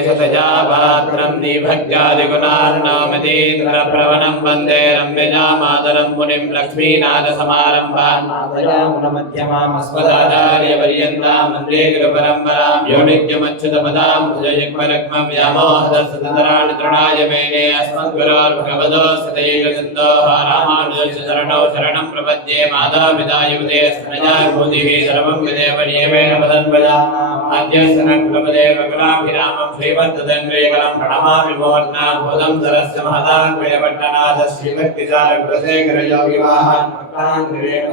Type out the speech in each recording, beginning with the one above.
श्रीशैलेशतजापात्रं दीभक्त्यादिगुणार्णवमतीन्द्रप्रवणं वन्दे रम्यजामातरं मुनिं लक्ष्मीनाथसमारम्भां नाथयामुनमध्यमामस्मदाचार्यपर्यन्तां वन्दे गुरुपरम्परां यो नित्यमच्युतपदां भुजयुग्मरुक्मव्यामोहदस्तराणि तृणाय मेने अस्मद्गुरोर्भगवतोऽस्य दैकसिन्धोः रामानुजस्य चरणौ शरणं प्रपद्ये मातापिता युवते स्मृजा भूतिः सर्वं विदेवनियमेन वदन्वजामः आद्यसनकुलपदेव कुलाभिरामं श्रीमद्दन्द्रेकलं प्रणमामि मोर्नाद्भुतं सरस्य महदान्वयपट्टनाथ श्रीभक्तिसारकुलशेखरयोगिवाहान्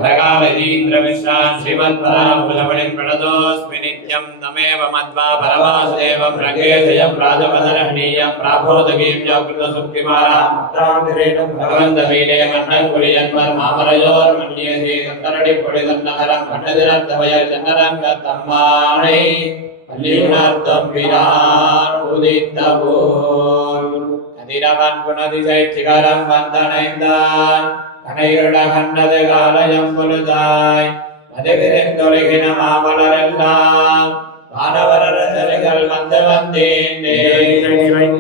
भरकालयीन्द्रमिश्रान् श्रीमत्पराकुलमणिं प्रणतोऽस्मि नित्यं तमेव मध्वा परमासदेवं रङ्गेशयं राजपदरहणीयं प्राभोदगीं योकृतसुक्तिमारा भगवन्तवीरे मन्नकुलियन्वर्मामरयोर्मन्येषे तन्तरडिपुडिदन्नहरं कण्डदिरत्तवयर्चन्दरङ्गतम्माणै பள்ளியுணர்த்தம் பிரான் உதித்தபோல் கதிரவன் குணதிசை சிகரம் வந்தனைந்தான் கனையுட கண்ணது காலயம் பொழுதாய் மதுவிரிந்தொழுகின மாமலரெல்லாம் வானவரர்கள் வந்து வந்தேன்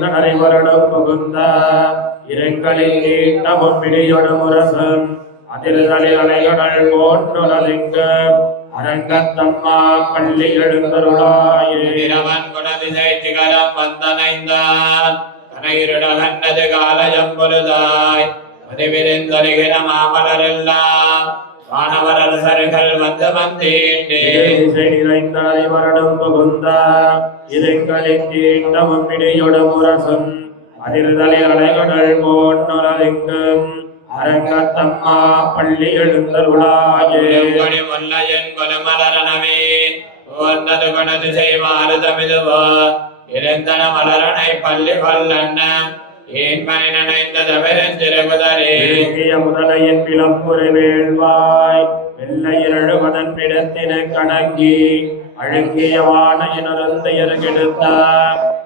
நிறைவருடம் புகுந்த இரங்களில் கேட்டமும் பிடியொடு முரசம் அதிர்தலை அலையுடல் போன்றுலலிங்க அரங்கத்தம்மா பள்ளி எழுந்தருளாயே இரவன் குணதிசை சிகரம் வந்தனைந்தான் கனையிருட கண்டது காலயம் பொழுதாய் மதுவிரிந்தொழுகின மாமலரெல்லாம் வானவரர்கள் வந்து வந்தேன் நிறைந்தலை வருடம் புகுந்த இதங்களின் கீட்டமும் பிடியொடு முரசும் அதிர்தலை அலையுடல் போன்றுலலிங்கம் அரங்கத்தம்மா பள்ளி எழுந்தருளாயே முல்லையன் கொலமலரணவே ஓர்ந்தது கொணது செய்வாருதமிதுவோ இருந்தன மலரனை பள்ளி கொல்லண்ண ஏன் மணி நனைந்ததவரஞ்சிறகுதரே முதலையின் பிளம்புரை வேள்வாய் வெள்ளையிரழுவதன் பிடத்தின கணங்கி அழுங்கிய வானையினருந்தையர் கெடுத்த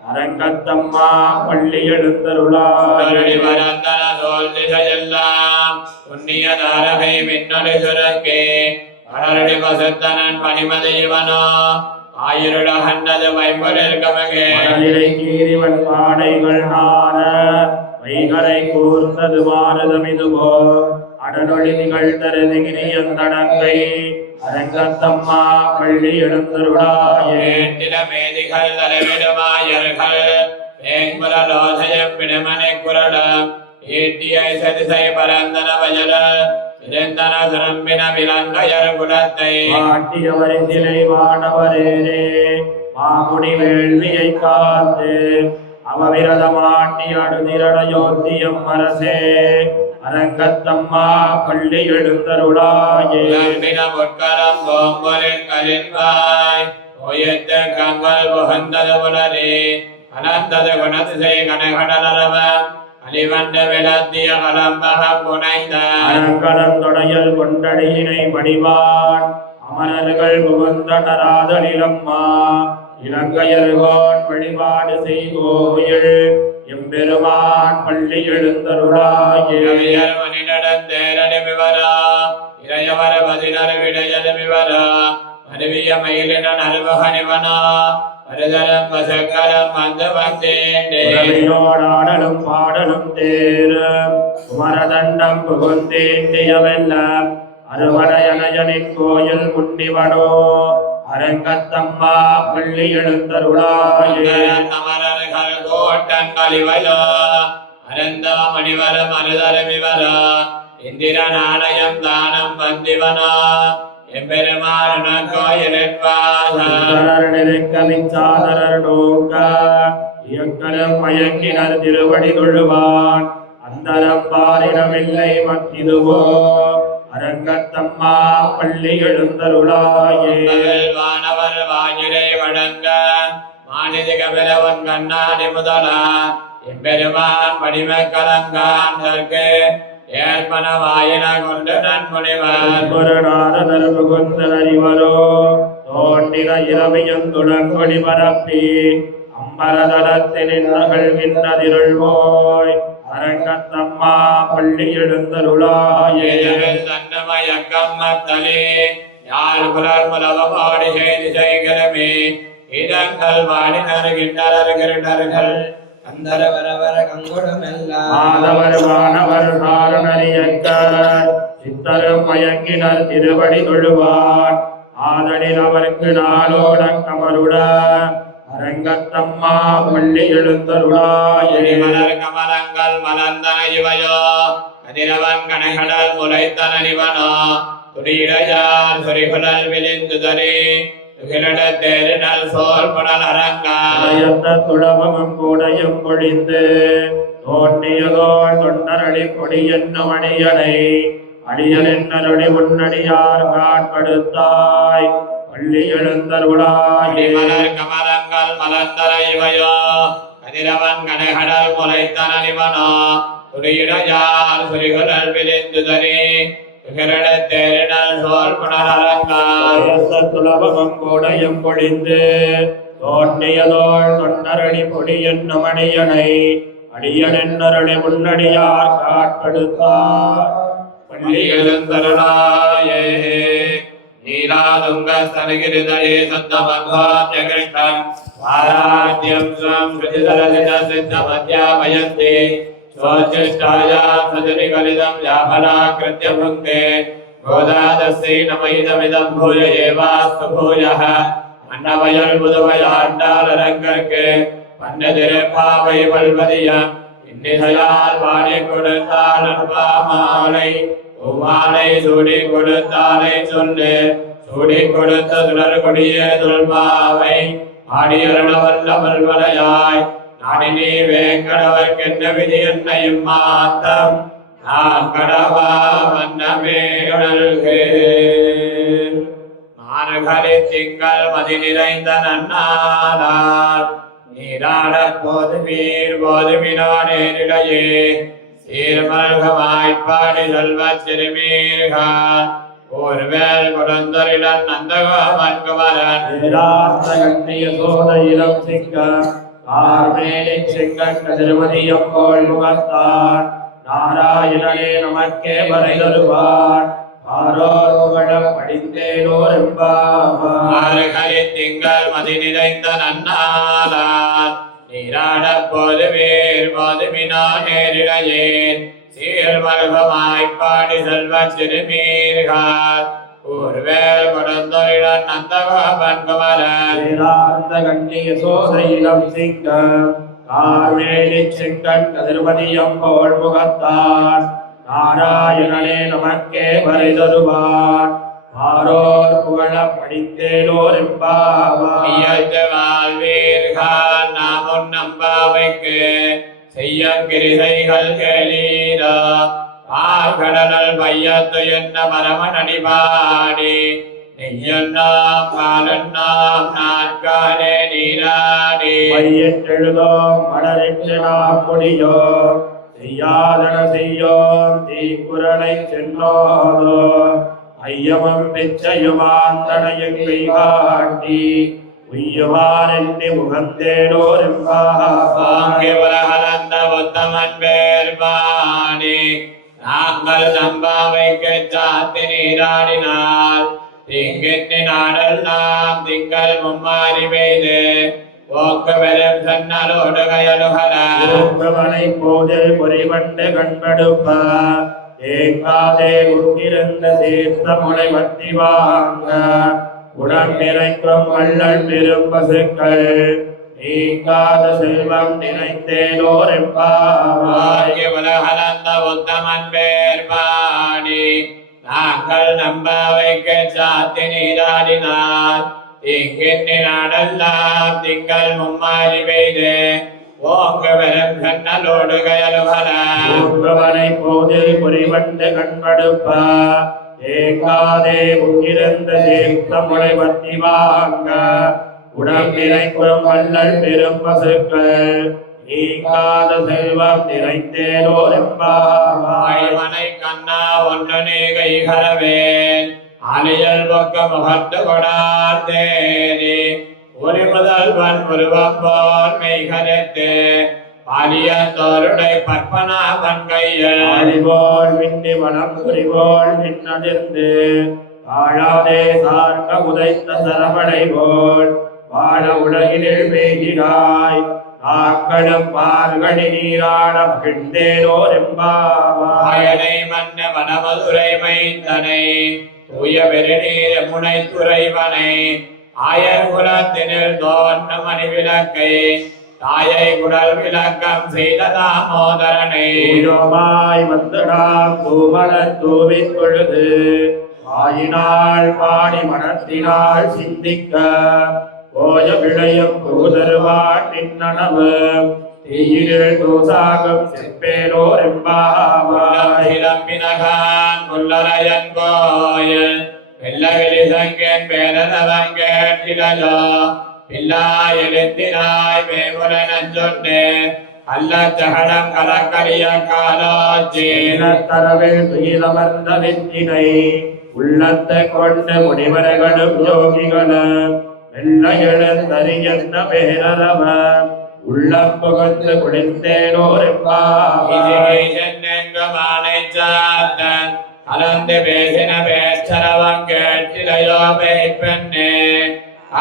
அரங்கத்தம்மா பள்ளி எழுந்தருளாயே வரந்தன தோல் திசையெல்லாம் புண்ணிய தாரகை மின்னொலி சுரக்கே வளரடி வசத்தனன் பணிமதி இவனோ ஆயிருட கண்டது வைம்பொழில் கமகே கீரிவன் பாடைகள் நார வைகரை கூர்ந்தது மாறுதமிதுவோ அடலொளி நிகழ்தரு திகிரியந்தடங்கை அரங்கத்தம்மா பள்ளி எழுந்தருளாயே மேதிகள் தலைவிடுமாயர்கள் வேங்குரலோசயம் பிணமனை குரலம் ஈட்டியை சதிசை பரந்தன வயல இருந்தன சுரம்பின விலங்கையர் குலத்தை வாட்டியவரின் நிலை வானவரேரே மாமுனி வேள்வியை காத்து அவவிரதமாட்டி அடுதிரடையோத்தியம் அரசே அரங்கத்தம்மா பள்ளி எழுந்தருளாயே பொற்கரம் கோம்பொலின் கலின்வாய் ஓயத்த கங்கள் புகந்தது புலரே அனந்தது குணதிசை கனகடலரவ அலிவண்ட விளத்திய கலம்பகம் புனைந்தொடையல் கொண்டடியினை படிவான் அமரர்கள் புகுந்தனராதலிலம்மா இலங்கையர்கோன் வழிபாடு செய்கோயில் எம்பெருமான் பள்ளி எழுந்தருளாயே மனிதடந்தேரணிமிவரா இறையவர பதினர் விடையதுமிவரா மருவிய மயிலின நல்வகனிவனா மருதரம் வசக்கரம் வந்து வந்தேண்டேடாடலும் பாடலும் தேரும் குமரதண்டம் புகுந்தேண்டியவெல்லாம் அறுவடையனையனின் கோயில் குண்டிவடோ அரங்கத்தம்மா பள்ளி எழுந்தருளாயே அமரர்கள் கோட்டங்களிவலோ அரந்தா மணிவரம் அனுதரமிவரா இந்திர நாணயம் தானம் வந்திவனா எம்பெருமான கோயிலிற்பாதர் நெருக்கமிச்சாதரர் நோக்க இயக்கலம் மயங்கினர் திருவடி தொழுவான் அந்தரம் பாரிடமில்லை மக்கிதுவோ அரங்கத்தம்மா பள்ளி எழுந்தருளாயே வானவர் வாயிலை வழங்க மாநிதி கபிலவன் கண்ணாடி முதலா எம்பெருமான் வடிவ கலங்கான்கு ஏற்பன வாயின கொண்டு நன்முனிவர் புரநாதர் புகுந்தனரிவரோ தோண்டின இரவியந்துளங்கொடி பரப்பி அம்பரதலத்தின் நின்றதிருள்வோய் அரங்கத்தம்மா பள்ளி எழுந்தருளாயே தன்னமயக்கம் மத்தலே யார் புலர் முலவ பாடி செய்து செய்கிறமே இதங்கள் வாடினர் கிண்டரர் கிருடர்கள் கந்தர வரவர கங்குடமெல்லாம் மாதவர் வானவர் சாரணரியற்க சித்தரும் மயங்கினர் திருவடி தொழுவார் ஆதலில் அவருக்கு நாளோடம் கமருட அரங்கத்தம்மா பள்ளி எழுந்தருளாயே மலர் கமலங்கள் மலர்ந்தன இவையோ கதிரவன் கனைகடல் முளைத்தன நிவனோ துடியிடையார் சொரிகுழல் விழிந்துதறி துகிலிடத்தேரினல் சோல் புனல் அரங்காயத்த துளவமும் கூடையும் பொழிந்து தோன்றியதோள் தொண்டரடி பொடி என்னும் அடியனை அடியல் என்னருளி உன்னடியார் காட்படுத்தாய் பள்ளி எழுந்தருளாயே மலர் கமலங்கள் மலர்ந்தன இவையோ கதிரவன் கனைகடல் முளைத்தன நிவனோ துடியிடையார் சொரிகுழல் விழிந்துதறி துகிலிடத்தேரினல் சோல் புனல் அரங்காயத்த துளவமும் கூடையும் பொழிந்து தோன்றியதோள் தொண்டரடி பொடி என்னும் அடியனை அடியன் என்னருளி உன்னடியார் காட்படுத்தாய் பள்ளி எழுந்தருளாயே நீலாதுங்கஸ்தனகிரிதலே சத்தமத்வாத்யகிருஷ்ணம் வாராத்யம் ஸ்வம் ஸ்ருதிதரசிதசித்தமத்யாபயந்தி சோச்சிஷ்டாயாம் சஜனிகலிதம் யாபலாக்ருத்ய புங்கே கோதாதஸ்யை நமயிதமிதம் பூய ஏவாஸ்து பூயः அன்னவயல் புதுவையாண்டாளரங்கற்கு பன்னதிருப்பாவை வல்வதியம் இன்னிசையால் பாடி கொடுத்தாள் அன்பாமாலை பூமாலை சூடி கொடுத்தாலை சொல்லு சூடி கொடுத்த சுடர் கொடிய துல்பாவை ஆடியருளவல்ல வல்வலையாய் நாடினி வேங்கடவர்க்கென்ன விதி என்னையும் மாத்தம் நான் கடவா வண்ணமே உணர்கே மார்கழி திங்கள் மதி நிறைந்த நன்னாளால் நீராடப் போதுமீர் போதுமினானேரிடையே சீர்மல்கமாய்ப்பாடி செல்வச் சிறுமீர்கள் ஒருவேல் கொடுந்தரிடன் நந்தகோமன்குமரன் கண்ணிய சோதையிலம் சிங்க கார்மேனி சிங்கன் கதிர்மதியம் போல் முகத்தான் நாராயணனே நமக்கே வரை தருவான் ஆரோகணம் படித்தேனோர் மார்கழி திங்கள் மதி நிறைந்த நன்னாளால் நீராடப் போதுமீர் போதுமினா நேரிடையேன் சீர்மல்கமாய்ப்பாடி செல்வச் சிறுமீர்கள் ஒருவேல் கொடுந்தரிடன் நந்தகோமன்குமரன் கண்ணிய சோதையிலம் சிங்க கார்மேனி சிங்கன் கதிர்மதியம் போல் முகத்தான் நாராயணனே நமக்கே வரை தருவான் ஆரோர் புகழ படித்தேனோர் வாழ்வீர்கள் நாமும் நம்பாவைக்கு செய்யங்கிரிசைகள் கேளீரா ஆகடல் பையத்து என்ன மரமன் அடிபாடி நெய்யன்னாம் காலன்னாம் நாட்காலே நீராடி பையெழுதோம் மலரிட்டு நாம் கொடியோ செய்யாதன செய்யோம் தீக்குறளை சென்றோதோ ஐயமும் பிச்சையுமாந்தனையும் கைகாட்டி உய்யுவாரென்று முகந்தேனோர் உலகலந்த உத்தமன் பேர்பாடி நாங்கள் நம்பாவைக்கு சாத்தி நீராடினால் திங்கிட்டு நாடெல்லாம் திங்கள் மும்மாறி பெய்து போக்கு பெரும் சன்னலோடு கயலுகரை போதில் பொறிவண்டு கண்படுப்ப தேங்காதே உத்திருந்த தீர்த்த முளை வத்தி வாங்க உடம்பிறைக்கும் வள்ளல் பெரும் பசுக்கள் நீங்காத செல்வம் நினைத்தேனோர் உலகலந்த உத்தமன் பேர்பாடி நாங்கள் நம்பாவைக்கு சாத்தி நீராடினால் திங்கிட்டு நாடெல்லாம் திங்கள் மும்மாறி பெய்து ஓங்க பெரும் கண்ணலோடு கயலுகரை போதில் பொறிவண்டு கண்படுப்ப தேங்காதே உத்திருந்த தீர்த்த முளை வத்தி வாங்க உடம்பிறைக்கும் வள்ளல் பெரும் பசுக்கள் நீங்காத செல்வம் நிறைந்தேனோர் மனை கண்ணா ஒன்று நீ கைகரவேன் அணியல் பக்க முகத்து கொடார் தேனி ஒரு முதல்வன் உருவம்போர் மெய்கரத்து பாலியத்தோருடை பற்பனாபன் கையில் அறிவோள் விண்ணி வளம் புரிவோள் விண்ணதிர்ந்து ஆழாதே சார்ந்த உதைத்த சரவடைவோள் வாழ உலகினில் வேகினாய் ஆக்களும் பால்கடி நீராட மகிழ்ந்தேனோர் எம்பாவாய் ஆயனை மன்ன வனமதுரை மைந்தனை தூய பெருநீர முனை துறைவனை ஆயர் குலத்தினில் தோன்ற மணி விளக்கை தாயை குடல் விளக்கம் செய்த தாமோதரனை பூயோமாய் வந்தடாம் தூமலர் தூவித் தொழுது ஆயினாள் பாடி மனத்தினால் சிந்திக்க போய விளையும் பூதருவாட்டின் நனவு தீயிலில் தூசாகம் செப்பேலோ எம்பாவாய் இளம்பினகான் புல்லரையன் கோயில் வெள்ளவெளி சங்கன் பேரதவன் கேட்டிலையோ பில்லாய் எழுத்தினாய் மேமுர நஞ்சொன்னே அல்ல சகடம் கலக்கரிய காலாச்சி தரவில் துயிலமர்ந்த வெற்றினை உள்ளத்தை கொண்ட முனிவர்களும் யோகிகளும் வெள்ள எழுந்தறியந்த பேரரவ உள்ளம் புகுந்து குளிர்ந்தேனோர் எம்பாவாய் சென்னெங்கமானை சாத்தன் கலந்து பேசின பேச்சரவம் கேட்டிலையோ பெண்ணே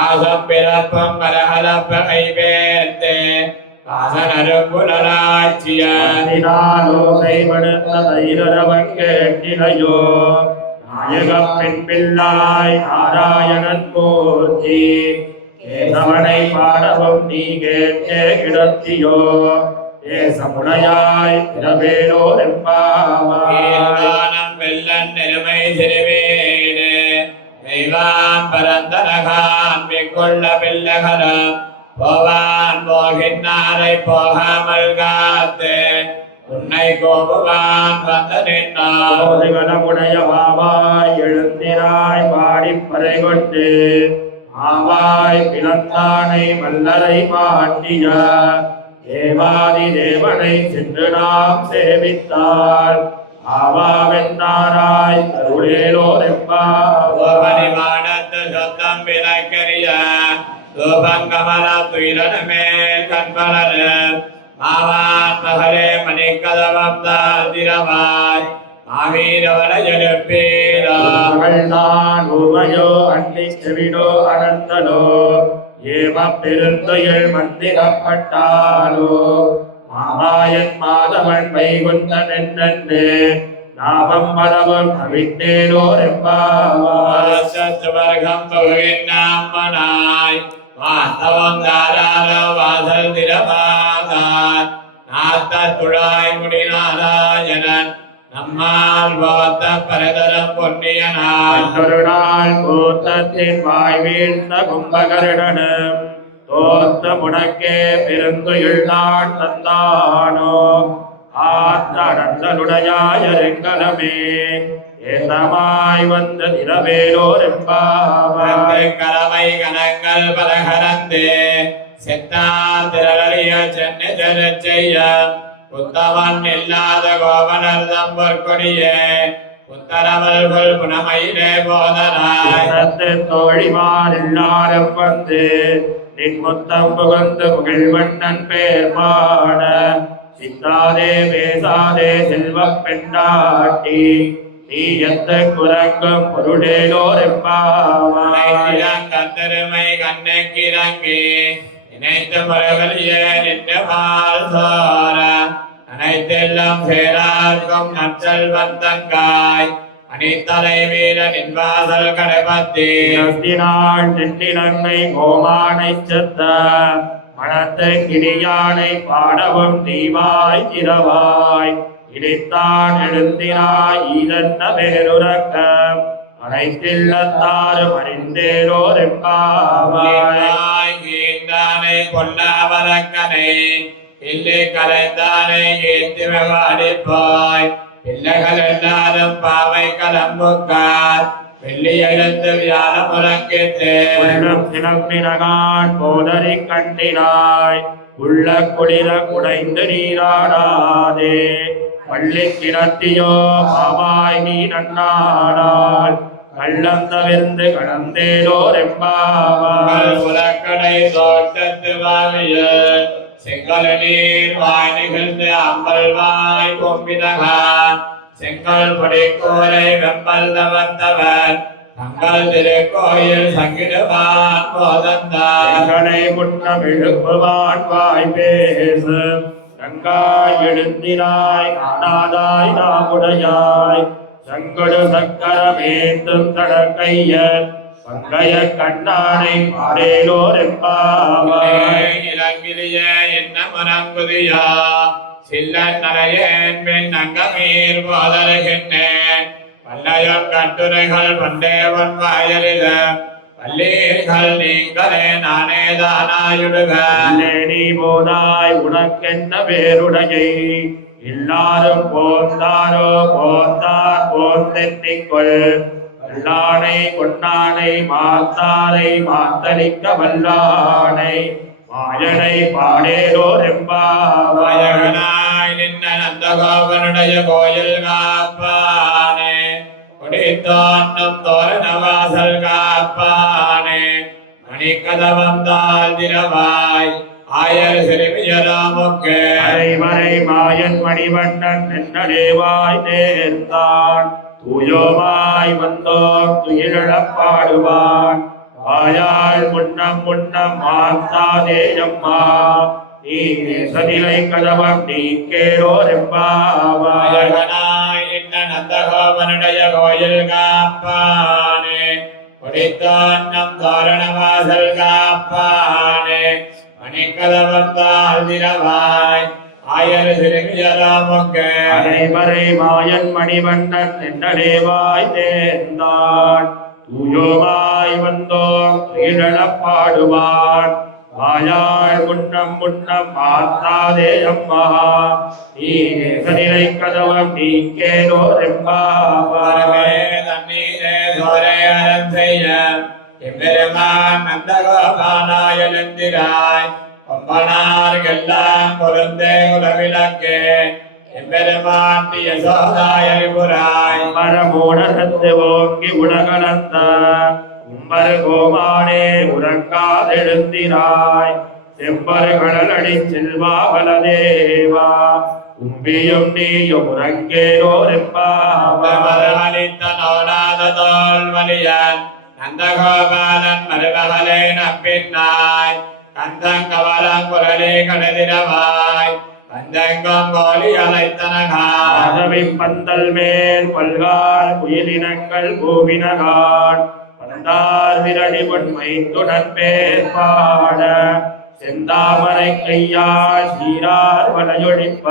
ஆசம் பிறப்பும் பலகலப்ப கைவேர்த்தே காசனருங்குலராட்சிய கைபடுத்த தைரவன் கேட்டிலையோ நாயகப் பெண் பிள்ளாய் நாராயணன் போற்றி கேசவனை பாடவும் நீ கேட்டே கிடத்தியோ தேசமுடையாய் பிறவேலோ எம்பாவாய் வெள்ளன் நெருமை சிறுவேடு தெய்வான் பரந்தனகான் கொள்ள பிள்ளகரம் போவான் போகின்றாரை போகாமல் காத்து உன்னை கோபுவான் வந்து நின்றார் கணமுடைய பாவாய் எழுந்திராய் பாடிப் பறை கொண்டு ஆவாய் பிளந்தானை வல்லரை மாட்டிய தேவாதி தேவனை சென்று நாம் சேவித்தால் ஆவாவென்னாராய் அருளேலோர் எம்பாவாய் பரிமாணத்து சொத்தம் விளக்கரிய தூபங்கமல துயிலன மேல் கண்பலர் மாவான் மகளே மணிக்கதவம் தாழ்ந்திரவாய் மாவீரவர எழுப்பீரோ மகள்தான் உமையோ அன்னை செவிடோ அனந்தலோ ஏவ பெருந்துயில் மந்திரப்பட்டாலோ மாமாயன் மாதவன் வைகுந்தன் என்னென்று நாமம் பலவும் கவித்தேனோர் எம்பாவாய் சத்துவர்க்கம் பகுவின்னாமனாய் வாஸ்தவம் தாராளோ வாசல் திரமாதார் நாத்தத்துழாய் முடிநாராயணன் நம்மால் போத்த பரதரம் பொன்னியனாய் ஒரு நாள் கூத்தத்தின் வாய் வீழ்ந்த கும்பகருடனும் தோத்த முடக்கே பெருந்துயில் நான் தந்தானோ ஆற்றடந்தலுடையாயருங்கலமே ஏதமாய் வந்த நிலவேலோர் எம்பாவாய் கரவை கணங்கள் பலகரந்து செத்தார் திரளிய சென்னை செய்ய புத்தவன் இல்லாத கோவலர் தம்பொற்கொடியே புத்தரவல்கள் புனமையிலே போதனாய் தோழிமார் எல்லாரும் வந்து நின் முத்தம் புகழ்ந்து புகழ்வண்ணன் பேர் பாட சித்தாதே பேசாதே செல்வப் பெண்டாட்டி நீ எந்த குரங்கும் பொருளேலோர் எம்பாவாய் கத்தருமை கண்ணுக்கிறங்கி நினைத்து முறைவலியே நின்ற பால் சோர அனைத்தெல்லாம் சேரார்க்கும் நற்செல்வந்தங்காய் அணித்தலை வீரனின் வாசல் கடைபத்தி நாள் நெற்றிலங்கை கோமானை செத்த மனத்தை கிளியானை பாடவும் தீவாய் திரவாய் இடைத்தான் எழுந்தினாய் இதன்ன பேருறக்க அனைத்தில்லத்தாரும் அறிந்தேலோர் எம்பாவாய் கீழ்ந்தானை கொல்லாவரக்கனை இல்லை கலைந்தானை ஏற்றிவாடிப்பாய் பிள்ளைகள் எல்லாரும் பாவை கலம்புக்கார் வெள்ளி எழுந்து வியாழ முழங்கிட்டு சிலம்பினகான் போதறி கண்டினாய் உள்ள குளிர குடைந்து நீராடாதே பள்ளி கிடத்தியோ பாவாய் நீ நன்னாடால் கள்ளந்தவிர்ந்து கடந்தேலோர் எம்பாவாய் உலக்கடை தோட்டத்து வாழிய செங்கல் நீர் வாய் நிகழ்ந்து அம்பல் வாய் கொம்பினகான் செங்கல் பொடி கூரை வெம்பல் வந்தவர் தங்கள் திருக்கோயில் சங்கிடுவான் போதந்தார் எங்களை முன்னம் எழுப்புவான் வாய் பேசு கங்காய் எழுந்தினாய் ஆனாதாய் நாமுடையாய் சங்கடு சக்கரமேந்தும் தடக்கையர் பங்கைய கண்ணானை பாடேலோர் எம்பாவாய் இளங்கிலிய என்ன மனங்குதியா சில்லன் நரையேன் பெண் அங்கமீர் போதருகின்றேன் பல்லையம் கட்டுரைகள் பண்டேவன் வாயலில பள்ளீர்கள் நீங்களே நானே தானாயுடுக நீ போதாய் உனக்கென்ன பேருடையை எல்லாரும் போந்தாரோ போந்தார் போந்தென்னிக்கொள் வல்லானை கொண்டானை மாத்தாரை மாத்தளிக்க வல்லானை மாயனை பாடேலோர் எம்பாவாய் வாயகனாய் நின்ன நந்தகோபனுடைய கோயில் காப்பானே கொடித்தோன்னும் தோரணவாசல் காப்பானே மணிக்கதவம் தாழ் திரவாய் ஆயர் சிறுமியராமுக்கு அரைமறை மாயன் மணிவண்ணன் என்னடேவாய் நேர்ந்தான் தூயோமாய் வந்தோம் துயிலப் பாடுவான் வாயால் முன்னம் முன்னம் மாத்தாதே அம்மா நீ சதிலை கதவம் நீ கேளோர் எம்பாவாய் வாயகனாய் நின்ன நந்தகோபனுடைய கோயில் காப்பானே கொடித்தோன்னும் தோரணவாசல் காப்பானே மணிக்கதவம் தாழ் திரவாய் ஆயர் சிறுமியராமுக்கு அரைமறை மாயன் மணிவண்ணன் என்னடேவாய் நேர்ந்தான் தூயோமாய் வந்தோம் துயிலப் பாடுவான் வாயாள் முன்னம் முன்னம் மாத்தாதே அம்மா நீ சதிலை கதவம் நீ கேளோர் எம்பாவாய் தண்ணீரே சோரே அறம் செய்ய எம்பெருமான் நந்தகோபாலாய் எழுந்திராய் கொம்பனார்கெல்லாம் பொருந்தே உலவிளக்கே எம்பெருமான் யசோதாய் அறிவுராய் மரமூடத்து ஓங்கி உலகளந்த உம்பர் கோமானே உறங்காதெழுந்திராய் செம்பர் கடலடி செல்வா பலதேவா உம்பியும் நீயும் உறங்கேலோர் எம்பாவாய் மரமளித்த நோடாத தோல்வலியன் நந்தகோபாலன் மருமகளே நப்பின்னாய் கந்தங்கவலம் குரலே கனதிரவாய் கந்தங்கம் கோலி அலைத்தனகாய் ஆதவி பந்தல் மேல் பல்கால் குயிலினங்கள் பூவினகான் பந்தார் விரடி பொன்மைத்துடன் பேர் பாட செந்தாமரை கையால் சீரார் வலையொழிப்ப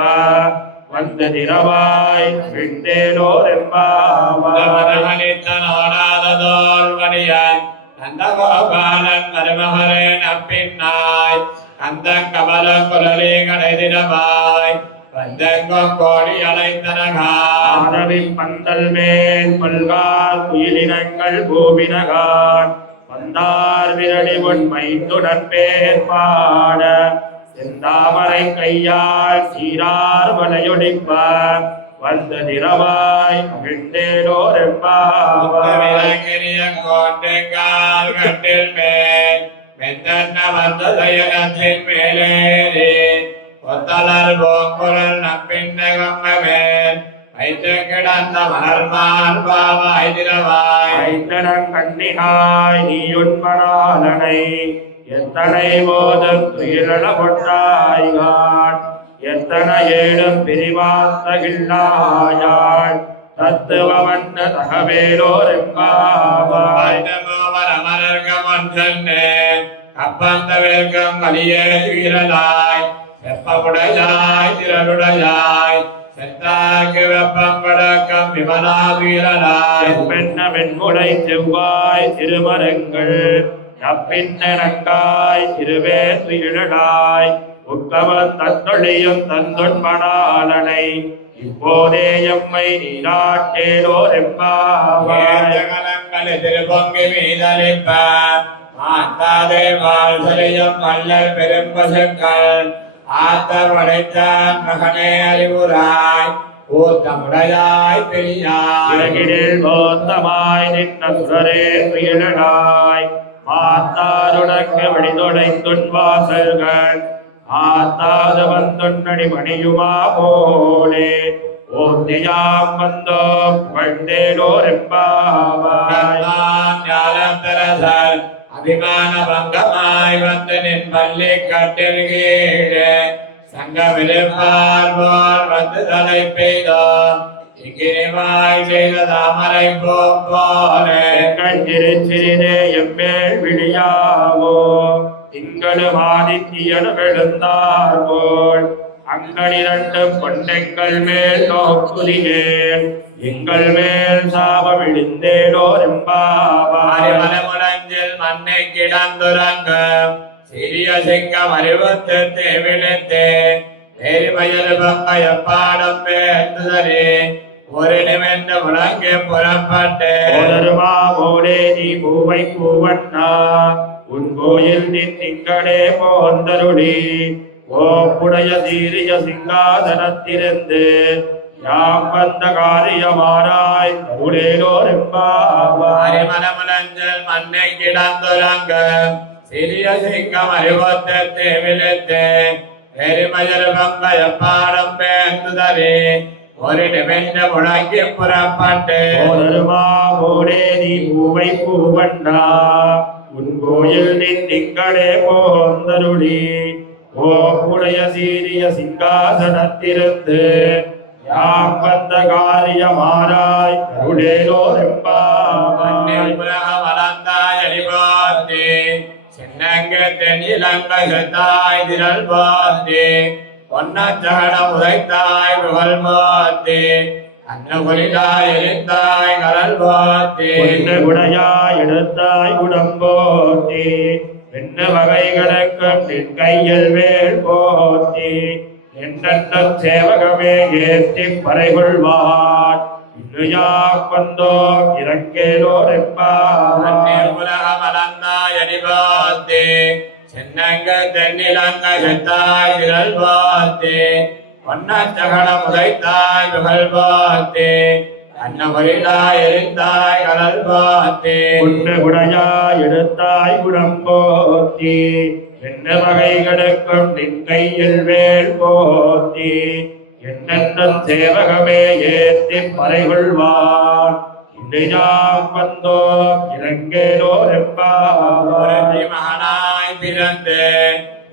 வந்த திரவாய் விண்டேலோர் எம்பாவாய் மரமளித்த நோடாத தோல்வலியன் நந்தகோபாலன் மருமகளே நப்பின்னாய் கந்தங்கவலம் குரலே கனதிரவாய் கந்தங்கம் கோலி அலைத்தனகாய் ஆதவி பந்தல் மேல் பல்கால் குயிலினங்கள் பூவினகான் வந்தார் விரடி பொன்மைத்துடன் பேர் பாட செந்தாமரை கையால் சீரார் வலையொழிப்ப வந்த திரவாய் விண்டேலோர் எம்பாவாய் கோட்டைக்கால் கட்டில் மேல் மெத்தன்ன வந்த சயனத்தின் மேலேறி கொத்தலர் போங்குரல் நப்பின்னகம் மேல் வைத்து கிடந்த மலர்மார் பாவாய் திரவாய் ஐந்தனம் கண்ணினாய் நீயுண்மனாலனை எத்தனை போதும் துயிலட கொண்டாய்கான் எத்தனை ஏழும் பிரிவாத்தகில்லாயாள் தத்துவமன்ன தகவேலோர் எம்பாவாய் கப்பந்தவிற்கும் கலியே வீரலாய் வெப்பமுடையாய் திரளுடையாய் செத்தாக்கு வெப்பம் படக்கம் விமலா வீரலாய் பெண்ண வெண்முளை செவ்வாய் திருமரங்கள் நப்பின்னரங்காய் திருவே துயிலாய் உக்கவன் தன்னொழியும் தந்தொன்மணாலனை இப்போதே எம்மை நீராட்டேலோர் எம்பாவாய் திருப்பொங்கி மீதளிப்ப மாத்தாதே வாழ்சலியும் மல்லர் பெரும்பசுக்கள் ஆத்த படைத்தான் மகனே அறிவுராய் ஊத்தமுடையாய் பெரியாய் உலகினில் மோத்தமாய் நின்ற சுரரே துயிலாய் மாத்தாருடக்கு வழிதொடைந்துன் வாசல்கள் ஆத்தாது வந்துன்னடி மணியுமா போலே ஓத்தியாம் வந்தோ புகழ்ந்தேலோரெம்பாவாய் ஞானத்தரசர் அபிமான பங்கமாய் வந்து நின் பள்ளி கட்டில் கீழே சங்க விருப்பார்போல் வந்து தலை பெய்தோ இங்கிரிவாய் செய்த தாமரை போலே கஞ்சிரிச்சிறிதே எம்மேல் விழியாவோ திங்களும் ஆதித்யனும் எழுந்தார்போல் அங்களிரண்டு பொன்னெங்கள் மேல் நோக்குதியேன் எங்கள் மேல் சாபம் இழிந்தேலோரெம்பாவாய் மனமுடஞ்சில் மண்ணை கிடந்துறங்க சிறிய சிங்கம் அறிவுத்து தேவிழுத்து வேறு வயது பங்கைய பாடம் பேர்ந்ததே ஒரு நிமிர்ந்து முழங்கி புறப்பட்டு போதருமாவோடே நீ பூவை பூவண்ணா உன் கோயில் நின் திங்களே போந்தருளி ஓப்புடைய சீரிய சிங்காதனத்திலிருந்து யாம் வந்த காரியமானாய் கருளேலோரெம்பாவாய் மனமுடஞ்சில் மண்ணை கிடந்துறங்க சிறிய சிங்கம் அறிவுத்து தேவிழுத்து வேறு வயது பங்கைய பாடம் பேர்ந்ததே ஒரு நிமிர்ந்து முழங்கி புறப்பட்டு போதருமாவோடே நீ பூவை பூவண்ணா உன் கோயில் நின் திங்களே போந்தருளி ஓப்புடைய சீரிய சிங்காசனத்திலிருந்து யாம் வந்த காரியமானாய் கருளேலோரெம்பாவாய் உலகம் வளர்ந்தாய் அடிபார்த்தி சின்னங்கத்தின் இளங்கத்தாய் திரள் பார்த்தி பொன்னச்சகட உதைத்தாய் புகழ் பார்த்தி அன்னகுலிதாய் எரித்தாய் கடல் பார்த்தி பொன்னு குடையாய் எடுத்தாய் உடம்போத்தி வெண்ண வகைகளுக்கும் நின் கையில் வேல் போத்தி என்னென்னும் சேவகமே ஏற்றி பறைகொள்வார் இன்னுயா வந்தோ இறங்கேலோரெம்பாவாய் உலகம் வளர்ந்தாய் அடிபார்த்தி சின்னங்கத்தின் இளங்கத்தாய் திரள் பார்த்தி பொன்னச்சகடம் உதைத்தாய் புகழ் பார்த்தி அன்னகுலிதாய் எரித்தாய் கடல் பார்த்தி பொன்னு குடையாய் எடுத்தாய் உடம்போத்தி வெண்ண வகைகளுக்கும் நின் கையில் வேல் போத்தி என்னென்னும் சேவகமே ஏத்தி பறைகொள்வார் இன்னுயாம் வந்தோ இறங்கேலோரெம்பாவாய் மகனாய் பிறந்து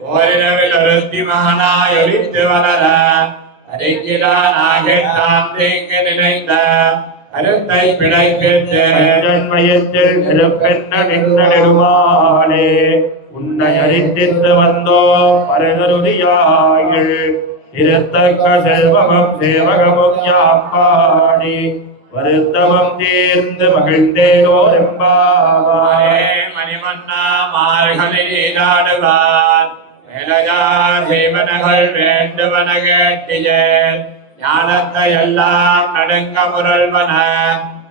ஓரிரவில் ஒருத்தி மகனாய் ஒழித்து வளர அருகிலானாக தான் தீங்கு நினைந்த கருத்தை பிழைப்பித்து மயத்தில் நெருப்பென்ன நின்ற நெடுமாலே உன்னை அறிந்தித்து வந்தோ பரகருதியாயில் திருத்தக்க செல்வமும் சேவகமும் யாப்பாடி வருத்தமும் தீர்ந்து மகிழ்ந்தேலோரெம்பாவாய் மணிமன்னா மார்களில் ஈடாடுவார் மேலஜார் செய்வனகள் வேண்டுவன கேட்டிய ஞானத்தை எல்லாம் நடுங்க முரள்வன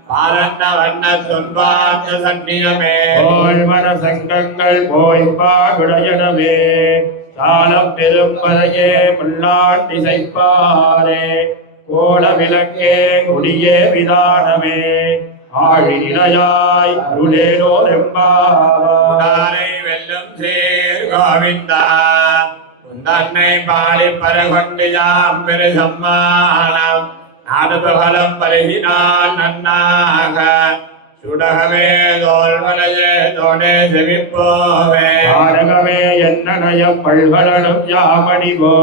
பாலன்ன வண்ண துன்பார்த்த சன்னியமே போல்வன சங்கங்கள் போய்ப்பாடுடையனவே சாலம் பெரும்பறையே முள்ளாட்டி சைப்பாரே கோல விளக்கே குடியே விதானமே ஆழி நிலையாய் அருளேலோரெம்பாவாய் வெல்லும் சேர் கோவிந்தா உந்தன்னை பாடி பரகொண்டு யாம் பெரு சம்மானம் நாடு பகலம் பருகினால் நன்னாக சுடகவே தோல்வலையே தோடே செவிப்போவே ஆடகமே என்னனையம் பல்கலனும் யாமணிவோ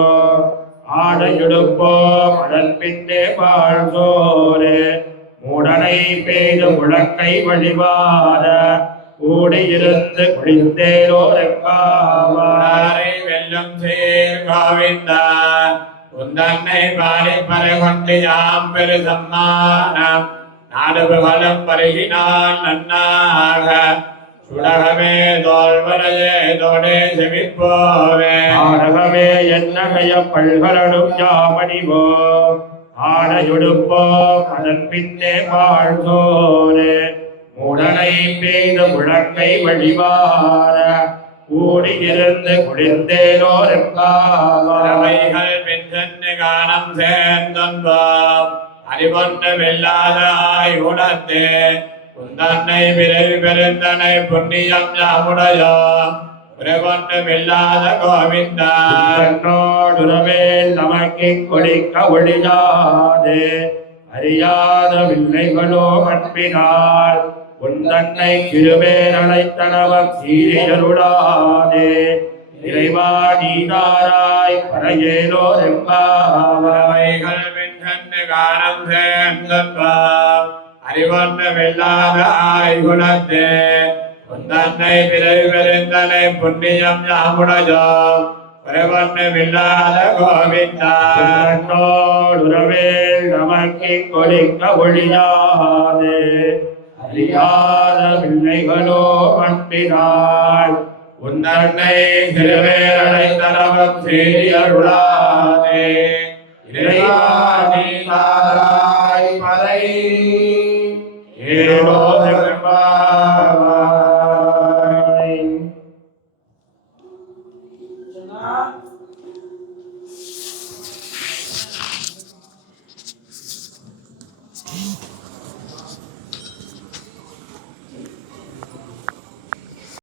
ஆடையுடுப்போ மடல் பின்னே வாழ்ந்தோரே மூடனை பெய்து முழக்கை வழிவார கூடியிருந்து குளித்தேலோரெம்பாவாய் வெல்லும் சேர் கோவிந்தா உந்தன்னை பாடி பரகொண்டு யாம் பெரு சம்மானம் நாடு பகலம் பருகினால் நன்னாக சுடகமே தோல்வலையே தோடே செவிப்போவே ஆடகமே என்னகைய பல்கலனும் யாமணிவோ ஆடையுடுப்போ அதன் பின்னே வாழ்ந்தோரே மூடனை பெய்து முழக்கை வழிவார கூடியிருந்து குளிர்ந்தேலோரெம்பாவாய் அவைகள் பின்சென்று காணம் சேர்ந்தோம் அறிவொன்று வெல்லாதாய் உணர்த்து உந்தன்னை விரைவு பெருந்தனை புண்ணியம் யாமுடையோ பிரபந்தமில்லாத கோவிந்தா தன்னோடுறவேல் நமக்கு கொடிக்க ஒழியாது அறியாத வில்லைகளோ அன்பினால் உந்தன்னை கிருபேர் அழைத்தனவம் சீரியருளாதே இறைவா நீதாராய் பரையேலோ அவைகள் வென்றன்னு காலம் சேர்ந்தன்பா அறிவொன்றமில்லாத ஆய்குலத்தே உந்தன்னை பிறவி பெருந்தனை புண்ணியம் யாமுடையோம் பிரபந்தமில்லாத கோவிந்தா தன்னோடுறவேல் நமக்கு கொடிக்க ஒழியாது அறியாத பிள்ளைகளோ அன்பினாள் உந்தன்னை திருவேரழைத்தனவம் சீரியருளாதே இறைவா நீ தாராய் பறை ஏழோ